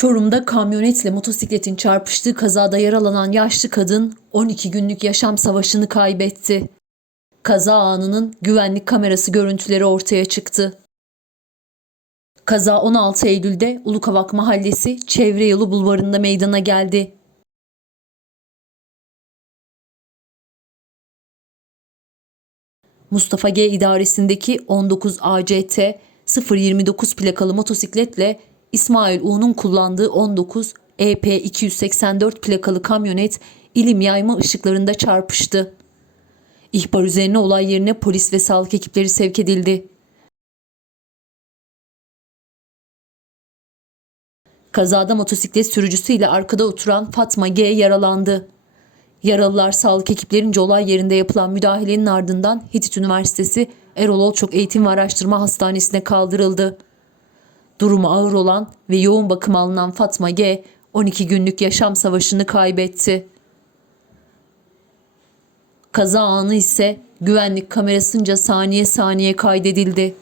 Çorum'da kamyonetle motosikletin çarpıştığı kazada yaralanan yaşlı kadın 12 günlük yaşam savaşını kaybetti. Kaza anının güvenlik kamerası görüntüleri ortaya çıktı. Kaza 16 Eylül'de Ulukavak Mahallesi Çevre Yolu Bulvarı'nda meydana geldi. Mustafa G idaresindeki 19 ACT 029 plakalı motosikletle İsmail U'nun kullandığı 19 EP 284 plakalı kamyonet ilim yayma ışıklarında çarpıştı. İhbar üzerine olay yerine polis ve sağlık ekipleri sevk edildi. Kazada motosiklet sürücüsü ile arkada oturan Fatma G yaralandı. Yaralılar sağlık ekiplerince olay yerinde yapılan müdahalenin ardından Hitit Üniversitesi Erol Olçok Eğitim ve Araştırma Hastanesi'ne kaldırıldı. Durumu ağır olan ve yoğun bakım alınan Fatma G 12 günlük yaşam savaşını kaybetti. Kaza anı ise güvenlik kamerasınca saniye saniye kaydedildi.